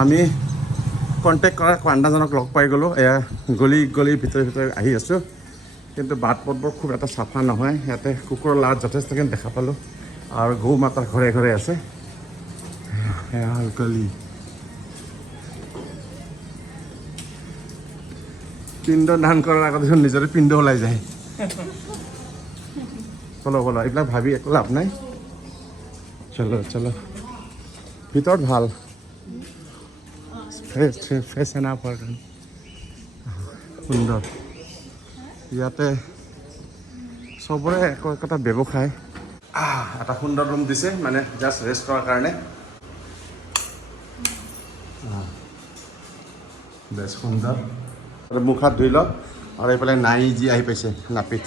আমি কণ্টেক্ট কৰা পাণ্ডাজনক লগ পাই গ'লোঁ। এয়া গলি ভিতৰে আহি আছোঁ, কিন্তু বাট পথবোৰ খুব এটা চাফা নহয়। ইয়াতে কুকুৰৰ লাট যথেষ্টখিনি দেখা পালোঁ আৰু গৌ মাতাৰ ঘৰে ঘৰে আছে। এয়া গলি পিণ্ড দান কৰাৰ আগত দেখোন নিজৰে পিণ্ড ওলাই যায়। বলো এইবিলাক ভাবি একো লাভ নাই। চলো ভিতৰত ভাল ফ্ৰেছ এণ্ড আপ সুন্দৰ। ইয়াতে চবৰে একো ব্যৱসায়। এটা সুন্দৰ ৰুম দিছে, মানে জাষ্ট ৰেষ্ট কৰাৰ কাৰণে। বেছ সুন্দৰ। মুখ হাত ধুই লওক। আৰু এইফালে নাই যি আহি পাইছে নাপিত।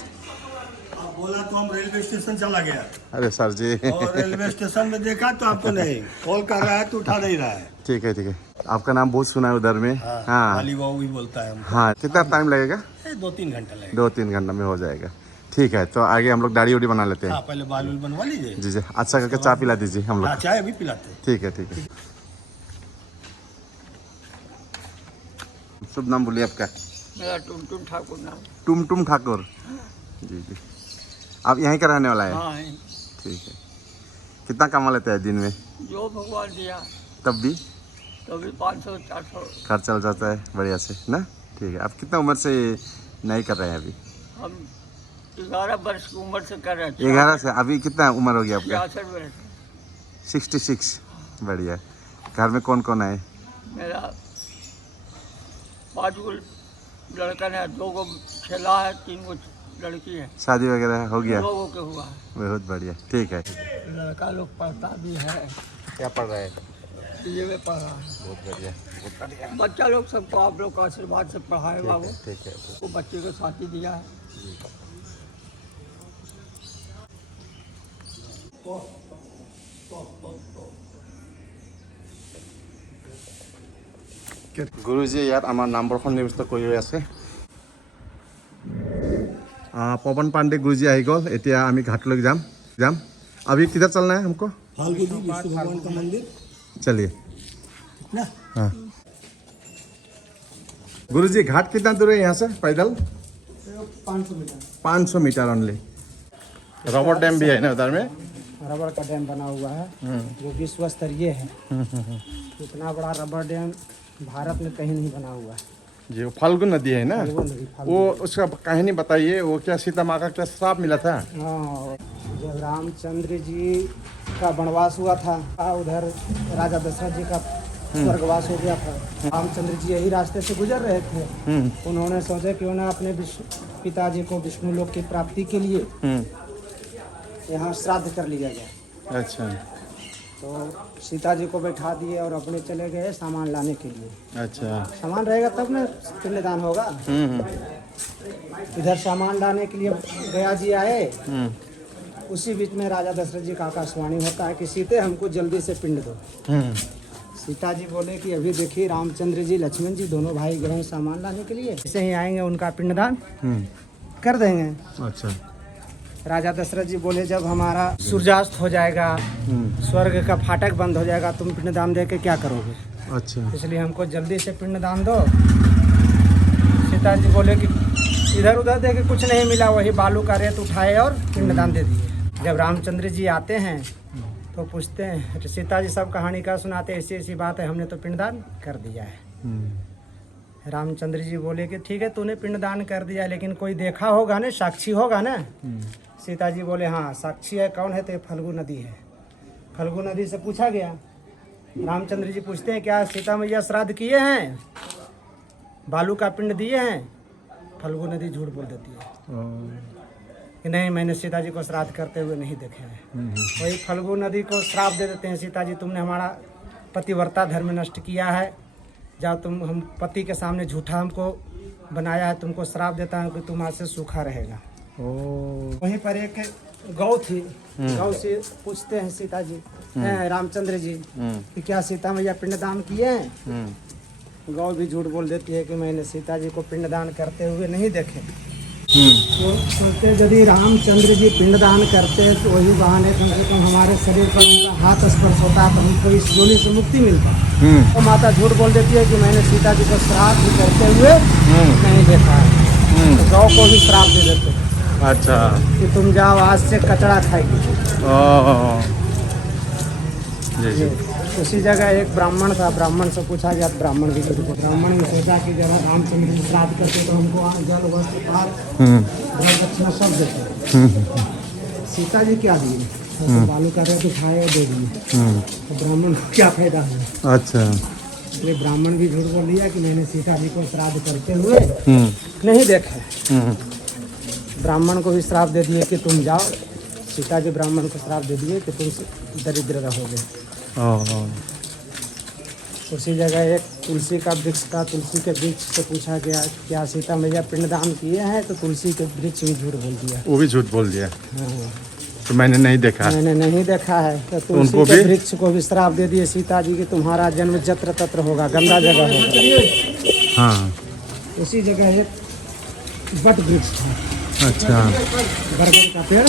बोला तो हम रेलवे स्टेशन चला गया अरे सर जी और रेलवे स्टेशन में देखा तो आपको नहीं कॉल कर रहा है तो उठा नहीं रहा है। ठीक है आपका नाम बहुत सुना है उधर में। हाँ अली बाबू भी बोलता है हमको। हाँ कितना टाइम लगेगा? 2-3 घंटा लगेगा। 2-3 घंटा में हो जाएगा। ठीक है, तो आगे हम लोग दाढ़ी उड़ी बना लेते हैं। हाँ, पहले बाल बनवा लीजिए। जी अच्छा करके चाय पिला दीजिए हम लोग। चाय अभी पिलाते हैं। ठीक है शुभ नाम बोलिए आपका? मेरा टुमटुम ठाकुर नाम। टुमटुम ठाकुर जी। आप यहीं का रहने वाला है? हाँ, ठीक है। कितना कमा लेते हैं दिन में? जो भगवान दिया तब भी 500-400 घर चल जाता है बढ़िया से ना। ठीक है, आप कितना उम्र से नहीं कर रहे हैं अभी? हम 11 वर्ष की उम्र से कर रहे हैं। 11 से। अभी कितना उम्र हो गया आपका? 66 वर्ष। 66। बढ़िया। घर में कौन कौन है? मेरा 5 गो लड़का है, 2 गो खेला है, 3 गो लड़की है। शादी वगैरह हो गया? 2 गो के हुआ है। बहुत बढ़िया। ठीक है। लड़का लोग पढ़ता भी है। क्या पढ़ रहे हैं? ये में पढ़ रहा है। बहुत बढ़िया। बच्चा लोग सबको आप लोग का आशीर्वाद से पढ़ाए बाबू। ठीक है। वो बच्चे को साथी दिया है। গুৰুজীয়ে ইয়াত আমাৰ নামবৰ্ষণ নিৰ্দিষ্ট কৰি আছে। पवन पांडे गुरुजी आई गल। एतिया आमी घाटলৈ जाम। अभी किधर चलना है हमको? फाल्गु जी विष्णु भगवान का मंदिर। चलिए। ना हाँ गुरुजी, घाट कितना दूर है यहाँ से पैदल? 500 metre. 500 metre only. Rubber dam भी है ना उधर में? रबर का डैम बना हुआ है जो विश्व स्तरीय है। इतना बड़ा रबर डैम भारत में कहीं नहीं बना हुआ है जी। वो फाल्गु नदी है ना? वो उसका कहानी बताइए। वो क्या सीता माँ का क्या श्राप मिला था? हाँ, जब रामचंद्र जी का वनवास हुआ था, उधर राजा दशरथ जी का स्वर्गवास हो गया था। रामचंद्र जी यही रास्ते से गुजर रहे थे। उन्होंने सोचा क्यों ना अपने पिताजी को विष्णु लोक की प्राप्ति के लिए यहाँ श्राद्ध कर लिया जाए। अच्छा। तो सीता जी को बैठा दिए और अपने चले गए सामान लाने के लिए। अच्छा। सामान रहेगा तब ना पिंडदान होगा। इधर सामान लाने के लिए गया जी आए। उसी बीच में राजा दशरथ जी का आकाशवाणी होता है कि सीते हमको जल्दी से पिंड दो। सीता जी बोले कि अभी देखिए रामचंद्र जी लक्ष्मण जी दोनों भाई गए हैं सामान लाने के लिए, ऐसे ही आएंगे उनका पिंडदान कर देंगे। अच्छा। राजा दशरथ जी बोले जब हमारा सूर्यास्त हो जाएगा, स्वर्ग का फाटक बंद हो जाएगा, तुम पिंडदान दे के क्या करोगे? अच्छा। इसलिए हमको जल्दी से पिंडदान दो। सीता जी बोले कि इधर उधर दे के कुछ नहीं मिला, वही बालू का रेत उठाए और पिंडदान दे दिए। जब रामचंद्र जी आते हैं तो पूछते हैं, सीता जी सब कहानी का सुनाते, ऐसी ऐसी बात है, हमने तो पिंडदान कर दिया है। रामचंद्र जी बोले कि ठीक है तूने पिंडदान कर दिया, लेकिन कोई देखा होगा ना, साक्षी होगा ना? सीता जी बोले हाँ साक्षी है। कौन है? तो फल्गु नदी है। फल्गु नदी से पूछा गया। रामचंद्र जी पूछते हैं क्या सीता मैया श्राद्ध किए हैं, बालू का पिंड दिए हैं? फल्गु नदी झूठ बोल देती है कि नहीं, मैंने सीता जी को श्राद्ध करते हुए नहीं देखे हैं। वही फल्गु नदी को श्राप दे देते हैं, सीता जी तुमने हमारा पतिव्रता धर्म नष्ट किया है, जाओ तुम, हम पति के सामने झूठा हमको बनाया है, तुमको श्राप देता हूँ कि तुम आज से सूखा रहेगा। वहीं पर एक गौ थी। गौ से पूछते हैं सीता जी रामचंद्र जी कि क्या सीता मैया पिंडदान किए हैं? गौ भी झूठ बोल देती है कि मैंने सीता जी को पिंडदान करते हुए नहीं देखे। तो सोचते यदि रामचंद्र जी पिंडदान करते तो वही बहाने कम से कम हमारे शरीर पर उनका हाथ स्पर्श होता तो हमको इस जोनी से मुक्ति मिलता। तो माता झूठ बोल देती है कि मैंने सीता जी को श्राप भी करते हुए नहीं देखा है। तो गौ को भी श्राप दे देते हैं अच्छा कि तुम जाओ आज से कचड़ा खाएगी। जी उसी जगह एक ब्राह्मण था, ब्राह्मण से पूछा गया, ब्राह्मण भी ब्राह्मण ने सोचा कि जब रामचंद्र जी श्राद्ध करते तो हमको जल वस्त्र पार द्रव्य दक्षिणा सब देते। सीता जी क्या दिए? तो बालू का रथ उठाए दे दिए। तो ब्राह्मण को क्या फायदा हुआ? अच्छा इसलिए ब्राह्मण भी झूठ बोल दिया कि मैंने सीता जी को श्राद्ध करते हुए नहीं देखे। ब्राह्मण को भी श्राप दे दिए कि तुम जाओ। सीता जी ब्राह्मण को श्राप दे दिए कि तुम दरिद्र रहोगे। उसी जगह एक तुलसी का वृक्ष था, तुलसी के वृक्ष से पूछा गया क्या सीता मैया पिंडदान किए हैं? तो तुलसी के वृक्ष भी झूठ बोल दिया। वो भी झूठ बोल दिया। हाँ, तो मैंने नहीं देखा। मैंने नहीं देखा है। तो तुलसी के वृक्ष को भी श्राप दे दिए सीता जी की तुम्हारा जन्म जत्र तत्र होगा, गंदा जगह होगा। हाँ उसी जगह एक वट वृक्ष था, अच्छा बरगद का पेड़।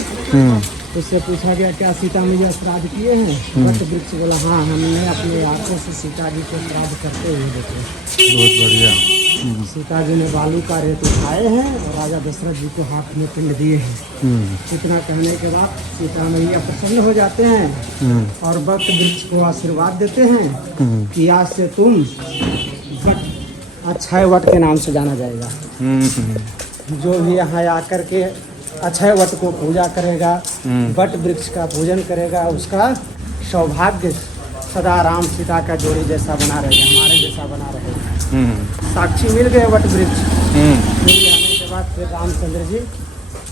उससे पूछा गया क्या सीता मैया श्राद्ध किए हैं? वट वृक्ष बोला हाँ, हमने अपने आंखों से सीता जी को श्राद्ध करते हुए देखे। बहुत बढ़िया। सीता जी ने बालू का रेत उठाए हैं और राजा दशरथ जी को हाथ में पिंड दिए हैं। इतना कहने के बाद सीता मैया प्रसन्न हो जाते हैं और वट वृक्ष को आशीर्वाद देते हैं कि आज से तुम वट अक्षय वट के नाम से जाना जाएगा। जो भी यहाँ आकर के अक्षय वट को पूजा करेगा, वट वृक्ष का पूजन करेगा, उसका सौभाग्य सदा राम सीता का जोड़ी जैसा बना रहेगा, हमारे जैसा बना रहेगा। साक्षी मिल गए वट वृक्ष। मिल जाने के बाद फिर रामचंद्र जी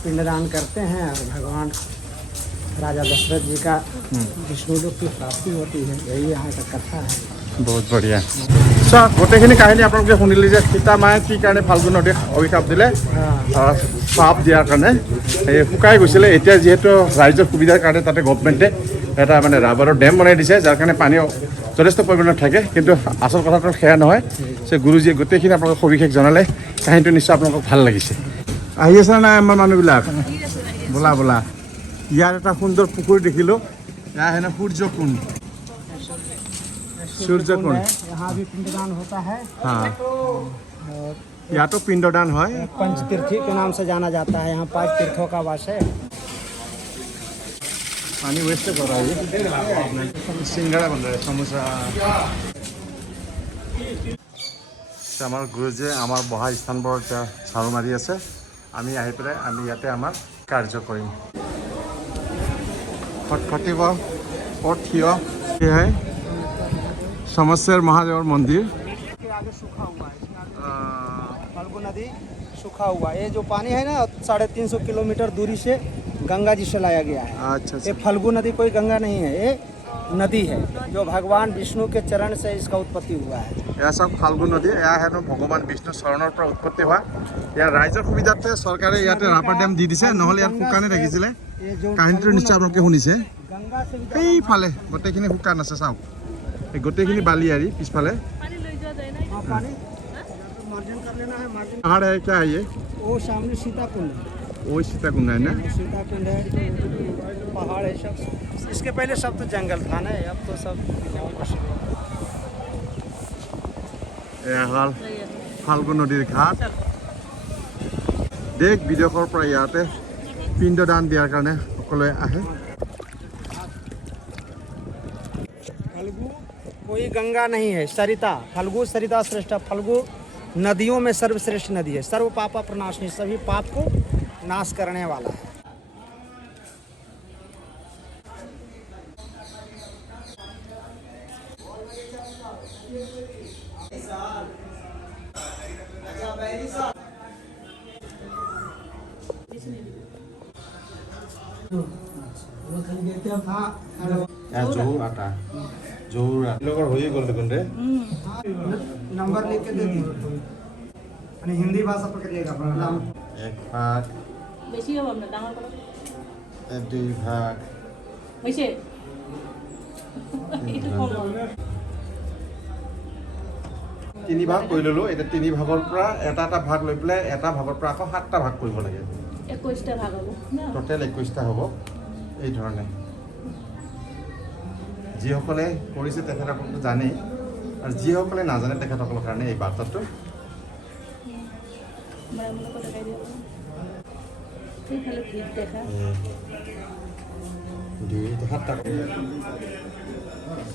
पिंडदान करते हैं और भगवान राजा दशरथ जी का विष्णु लोक की प्राप्ति होती है। यही यहाँ का कथा है। बहुत बढ़िया। सर गोटेखिनि काহিনী আপোনালোকে শুনিলে যে সীতা মায়ে কি কাৰণে ফাল্গুন নদীক অভিশাপ দিলে, শ্ৰাপ দিয়াৰ কাৰণে শুকাই গৈছিলে। এতিয়া যিহেতু ৰাইজৰ সুবিধাৰ কাৰণে তাতে গভৰ্ণমেণ্টে এটা মানে ৰাবাৰৰ ডেম বনাই দিছে, যাৰ কাৰণে পানী যথেষ্ট পৰিমাণত থাকে। কিন্তু আচল কথাটো সেয়া নহয় যে গুৰুজীয়ে গোটেইখিনি আপোনালোকক সবিশেষ জনালে। কাহিনীটো নিশ্চয় আপোনালোকক ভাল লাগিছে। আহি আছে নাই আমাৰ মানুহবিলাক? বোলা বোলা ইয়াৰ এটা সুন্দৰ পুখুৰী দেখিলোঁ। এয়া হেনে সূৰ্য কুণ্ড। सूर्य कुंड यहाँ भी पिंडदान होता है। हाँ या तो पिंडदान है। पंचतीर्थी के नाम से जाना जाता है। यहाँ 5 तीर्थों का वास है। पानी वेस्ट कर रहा है। सिंगाड़ा बन रहा है, समोसा। आमार गुरुजीয়ে आमार बहा स्थानবোৰ এতিয়া ঝাৰু মাৰি আছে। আমি আহি পেলাই আমি ইয়াতে আমাৰ কাৰ্য কৰিম। খটখটি और থিয় ये है समस्या महादेव मंदिर। आगे सूखा हुआ है, फल्गु नदी सूखा हुआ है। ये जो पानी है ना 350 किलोमीटर दूरी से गंगा जी से लाया गया है। अच्छा ये फल्गु नदी कोई गंगा नहीं है, ये नदी है जो भगवान विष्णु के चरण से इसका उत्पत्ति हुआ है। यह सब फाल्गु नदी यह है भगवान विष्णु चरणर पर उत्पत्ति हुआ। यार राइजर सुविधार्थे सरकारे इते रापर डैम दी दिसे, নহলে यार শুকানে ৰাখিছিলে। কাহিনীটো নিশ্চয় আপোনালোকে শুনিছে। এইফালে গোটেইখিনি শুকান আছে, চাওক এই গোটেইখিনি বালিয়াৰি পিছফালে। पहाड़ है क्या है ये? वो सामने सीता कुंड है। वो सीता कुंड है ना? सीता कुंड है, पहाड़ है सब। इसके पहले सब तो जंगल था ना, अब तो सब फाल्गु नदीर घाट। देश विदेशर पर इते पिंडदान दियार कारण सकलोए आए। फल्गु कोई गंगा नहीं है, सरिता। फल्गु सरिता श्रेष्ठ। फल्गु नदियों में सर्वश्रेष्ठ नदी है, सर्व पापा प्रनाशनी, सभी पाप को नाश करने वाला है। जोर आटा जोर लोगर हो गल देखुन रे। नंबर लिख के दे दीजिए, हिंदी भाषा पकड़िएगा। एक भाग বেশি হবে না ডাঙর করে দুই ভাগ হইছে একটু কম হবে তিনি ভাগ কৰি ল'লোঁ। এতিয়া তিনি ভাগৰ পৰা এটা এটা ভাগ লৈ পেলাই এটা ভাগৰ পৰা আকৌ 7টা ভাগ কৰিব লাগে। 21টা ভাগ হ'ব না টোটেল 21টা হ'ব। এই ধৰণে যিসকলে কৰিছে তেখেতসকলতো জানেই, আৰু যিসকলে নাজানে তেখেতসকলৰ কাৰণে এই বাৰ্তাটো। আমরা মনে করে গাড়ি এইফালে ভিড় দেখা 2 7টা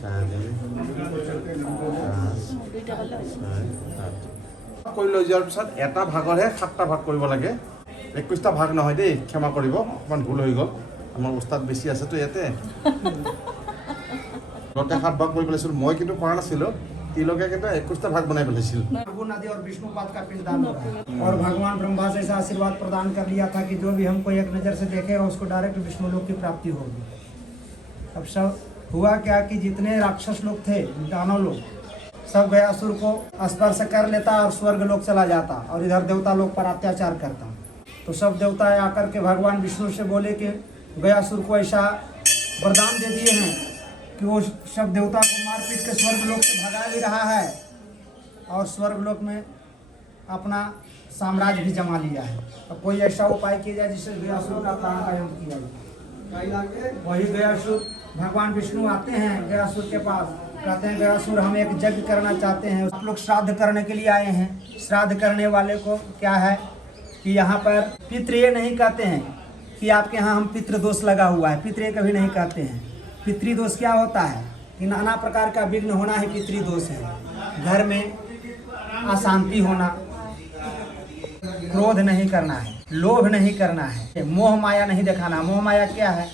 4 দুইটা হলে 7 কৰি লৈ যোৱাৰ পিছত এটা ভাগৰহে 7টা ভাগ কৰিব লাগে। 21টা ভাগ নহয় দেই, ক্ষমা কৰিব, অকণমান ভুল হৈ গ'ল। আমাৰ উস্তাদ বেছি আছেতো ইয়াতে। গতে 7 ভাগ কৰি পেলাইছিলোঁ, মই কিন্তু কৰা নাছিলোঁ। তিলকে কিন্তু 21টা भाग बनाए पेलाइছিল। भृगु नदी और विष्णुपाद का पिंडदान हो रहा है। और भगवान ब्रह्मा से ऐसा आशीर्वाद प्रदान कर लिया था कि जो भी हमको एक नज़र से देखेगा उसको डायरेक्ट विष्णु लोक की प्राप्ति होगी। अब सब हुआ क्या कि जितने राक्षस लोग थे, दानव लोग, सब गयासुर को स्पर्श कर लेता और स्वर्ग लोक चला जाता और इधर देवता लोग पर अत्याचार करता। तो सब देवता आकर के भगवान विष्णु से बोले कि गयासुर को ऐसा वरदान दे दिए हैं कि वो सब देवता को मार पीट के स्वर्ग लोक से भगा भी रहा है और स्वर्ग लोक में अपना साम्राज्य भी जमा लिया है। तो कोई ऐसा उपाय किया जाए जिससे गयासुर का प्राण का अंत किया जाए। वही गयासुर भगवान विष्णु आते हैं गयासुर के पास, कहते हैं गयासुर हम एक यज्ञ करना चाहते हैं, आप लोग श्राद्ध करने के लिए आए हैं। श्राद्ध करने वाले को क्या है कि यहाँ पर पितृ ये नहीं कहते हैं कि आपके यहाँ हम पितृ दोष लगा हुआ है, पितृ कभी नहीं कहते हैं। पितृदोष क्या होता है कि नाना प्रकार का विघ्न होना ही पितृदोष है। घर में अशांति होना, क्रोध नहीं करना है, लोभ नहीं करना है, मोह माया नहीं दिखाना। मोह माया क्या है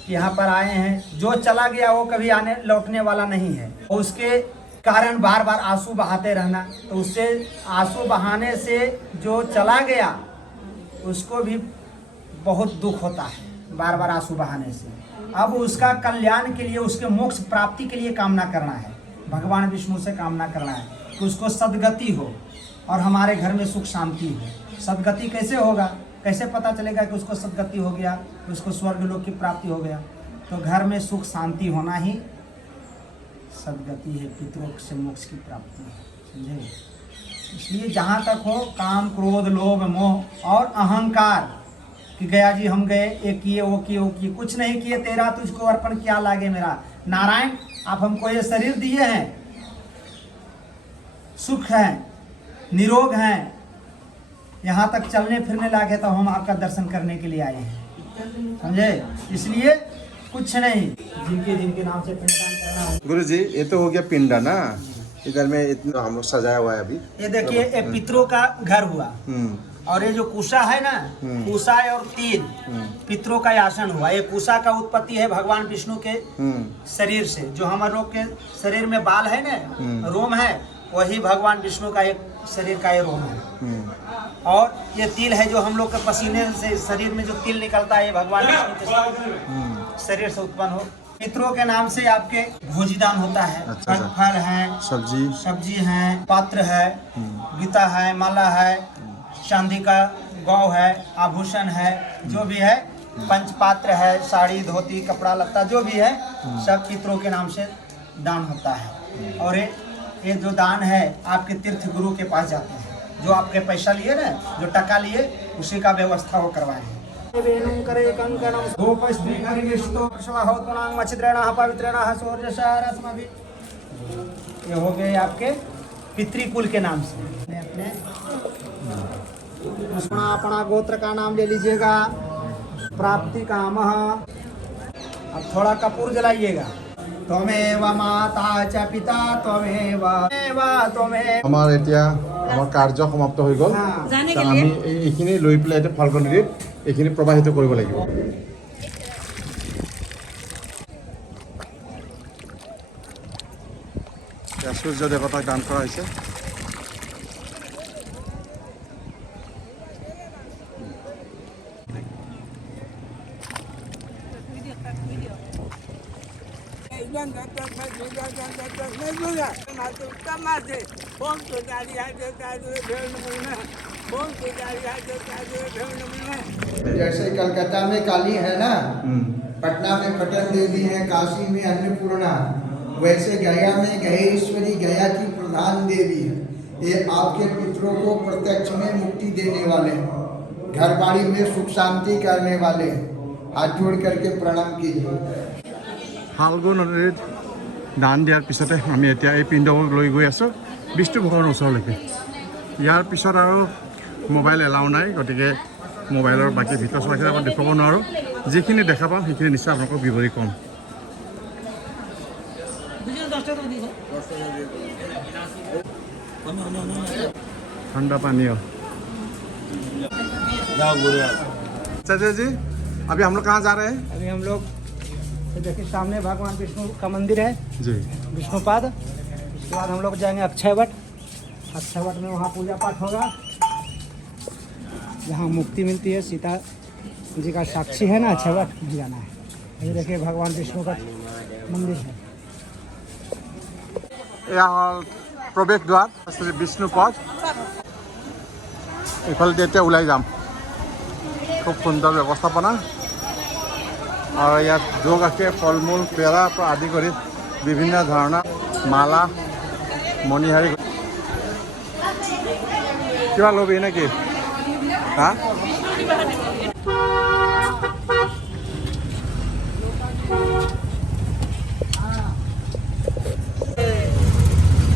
कि यहाँ पर आए हैं, जो चला गया वो कभी आने लौटने वाला नहीं है। और उसके कारण बार बार आंसू बहाते रहना, तो उससे आंसू बहाने से जो चला गया उसको भी बहुत दुख होता है, बार बार आंसू बहाने से। अब उसका कल्याण के लिए, उसके मोक्ष प्राप्ति के लिए कामना करना है, भगवान विष्णु से कामना करना है कि उसको सद्गति हो और हमारे घर में सुख शांति हो। सद्गति कैसे होगा, कैसे पता चलेगा कि उसको सद्गति हो गया, उसको स्वर्ग लोक की प्राप्ति हो गया? तो घर में सुख शांति होना ही सद्गति है, पितरों से मोक्ष की प्राप्ति है, समझे? इसलिए जहाँ तक हो काम, क्रोध, लोभ, मोह और अहंकार कि गया जी हम गए, ये किए वो किए वो किए, कुछ नहीं किए, तेरा तुझको अर्पण क्या लागे मेरा। नारायण आप हमको ये शरीर दिए हैं, सुख है, निरोग हैं, यहाँ तक चलने फिरने लागे, तो हम आपका दर्शन करने के लिए आए हैं, समझे? इसलिए कुछ नहीं, जिनके नाम से पिंडदान करना हो। गुरुजी ये तो हो गया पिंडा ना, इधर में इतना हम लोग सजाया हुआ है अभी। ये देखिए ये पितरों का घर हुआ, और ये जो कुशा है ना, कुशा और तीन पितरों का आसन हुआ। ये कुशा का उत्पत्ति है भगवान विष्णु के शरीर से, जो हमारे लोग के शरीर में बाल है ना, रोम है, वही भगवान विष्णु का एक शरीर का ये रोम है। और ये तिल है जो हम लोग के पसीने से शरीर में जो तिल निकलता है, ये भगवान विष्णु के शरीर से उत्पन्न हो। पितरों के नाम से आपके भोजदान होता है। अच्छा। फल है, सब्जी है, पात्र है, गीता है, माला है, चांदी का गौ है, आभूषण है, जो भी है, पंचपात्र है, साड़ी धोती कपड़ा लत्ता जो भी है, सब पितरों के नाम से दान होता है। और ये जो दान है आपके तीर्थ गुरु के पास जाते हैं, जो आपके पैसा लिए ना, जो टका लिए, उसी का व्यवस्था वो करवाए हैं। ये हो गए आपके पितृकुल के नाम से। अपने अपना गोत्र का नाम ले लीजिएगा, प्राप्ति काम। अब थोड़ा कपूर जलाइएगा। त्वमेव माता च पिता त्वमेव আমাৰ এতিয়া আমাৰ কাৰ্য সমাপ্ত হৈ গ'ল। আমি এইখিনি লৈ পেলাই এতিয়া ফাল্গুন নদীত এইখিনি প্ৰবাহিত কৰিব লাগিব। সূৰ্য দেৱতাক দান কৰা হৈছে। जैसे कलकत्ता में काली है ना, पटना में पटन देवी है, काशी में अन्नपूर्णा, वैसे गया में गहेश्वरी, गया की प्रधान देवी है। ये आपके पितरों को प्रत्यक्ष में मुक्ति देने वाले हैं, घर बाड़ी में सुख शांति करने वाले हैं। हाथ जोड़ करके प्रणाम कीजिए। ফাল্গু নদীত দান দিয়াৰ পিছতে আমি এতিয়া এই পিণ্ডবোৰ লৈ গৈ আছোঁ বিষ্ণু ভগৱানৰ ওচৰলৈকে। ইয়াৰ পিছত আৰু মোবাইল এলাও নাই, গতিকে মোবাইলৰ বাকী ভিতৰ চোৱাখিনি আপোনাক দেখুৱাব নোৱাৰোঁ। যিখিনি দেখা পাম সেইখিনি নিশ্চয় আপোনালোকক বিৱৰি ক'ম। ঠাণ্ডা পানীয়। चाचा जी अभी हम लोग कहाँ जा रहे हैं? अभी हम लोग देखिए सामने भगवान विष्णु का मंदिर है, जी विष्णुपाद। इसके बाद हम लोग जाएंगे अक्षय वट। अक्षय वट में वहाँ पूजा पाठ होगा, जहाँ मुक्ति मिलती है। सीता जी का साक्षी है ना, अक्षय वट में जाना है। ये देखिए भगवान विष्णु का मंदिर है। এয়া হ'ল প্ৰৱেশ দ্বাৰ শ্ৰী বিষ্ণুপদ। এইফালে এতিয়া ওলাই যাম। খুব সুন্দৰ ব্যৱস্থাপনা আৰু ইয়াত দৈ গাখীৰ ফল মূল পেৰাৰ পৰা আদি কৰি বিভিন্ন ধৰণৰ মালা মণিহাৰী। কিবা ল'বি নেকি? হা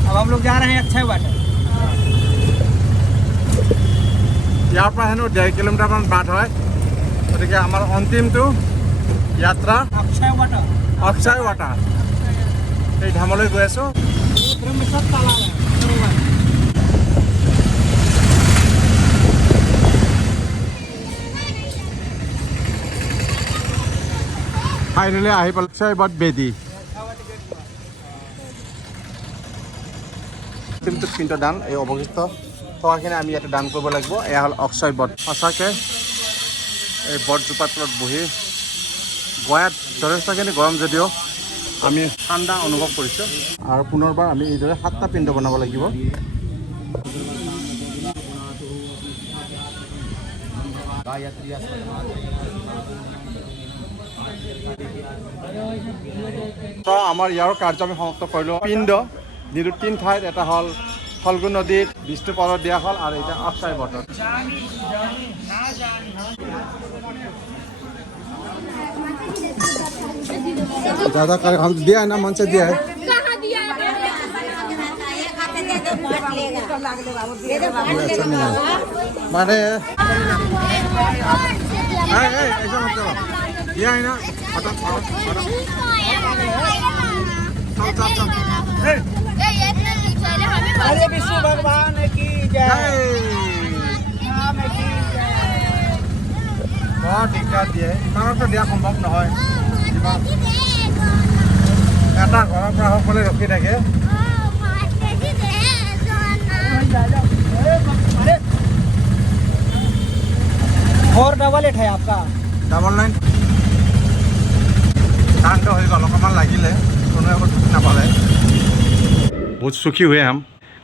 अब हम लोग जा रहे हैं अक्षय वट। ইয়াৰ পৰা হেনো 1.5 কিলোমিটাৰমান বাট হয়, গতিকে আমাৰ অন্তিমটো যাত্ৰা अक्षय वट অক্ষয় ৱাটাৰ এই ধামলৈ গৈ আছোঁ। ब्रह्मसत तालाब है, सरोवर। ফাইনেলি আহি পালোঁ অক্ষয় বট বেদী। কিন্তু দান এই অৱশিষ্ট থকাখিনি আমি ইয়াতে দান কৰিব লাগিব। এয়া হ'ল অক্ষয় বট। সঁচাকৈ এই বটজোপাৰ তলত বহি গয়াত যথেষ্টখিনি গৰম যদিও আমি ঠাণ্ডা অনুভৱ কৰিছোঁ। আৰু পুনৰবাৰ আমি এইদৰে 7টা পিণ্ড বনাব লাগিব। তো আমাৰ ইয়াৰ কাৰ্য আমি সমাপ্ত কৰিলোঁ। পিণ্ড যিটো 3 ঠাইত, এটা হ'ল ফাল্গু নদীত, বিষ্ণুপদত দিয়া হ'ল, আৰু এতিয়া অক্ষয় বটত। ज़्यादा कर हम दिया है ना, मन से दिया है। कहाँ दिया है? माने ऐसा मत करो, दिया है ना। हटो हटो हटो, चल चल चल। अरे विष्णु भगवान की जय। राम की जय। বৰ দিগদাৰ দিয়ে, ইমানতো দিয়া সম্ভৱ নহয়। এটা ঘৰৰ পৰা সকলোৱে ৰখি থাকে। और डबल 8 है आपका। 999 शांत हो गल, अकमान लगिले कोई कुछ ना पाले। बहुत सुखी हुए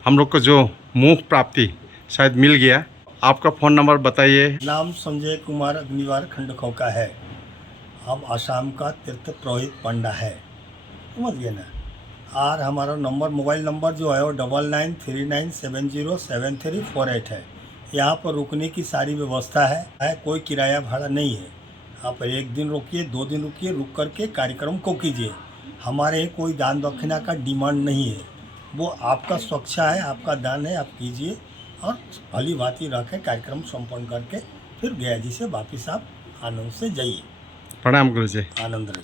हम लोग को जो मुख प्राप्ति शायद मिल गया। आपका फ़ोन नंबर बताइए। नाम संजय कुमार अग्निवार खंडखो का है। अब आसाम का तीर्थ पुरोहित पंडा है, समझ गए ना। और हमारा नंबर, मोबाइल नंबर जो है वो 9939707348 है। यहाँ पर रुकने की सारी व्यवस्था है, कोई किराया भाड़ा नहीं है। आप 1 दिन रुकिए, 2 दिन रुकिए, रुक करके कार्यक्रम को कीजिए। हमारे कोई दान दक्षिणा का डिमांड नहीं है, वो आपका स्वेच्छा है, आपका दान है, आप कीजिए और भली भांति रह के कार्यक्रम संपन्न करके फिर गया जी से वापिस आप आनंद से जाइए। प्रणाम गुरु जी। आनंद रहिए।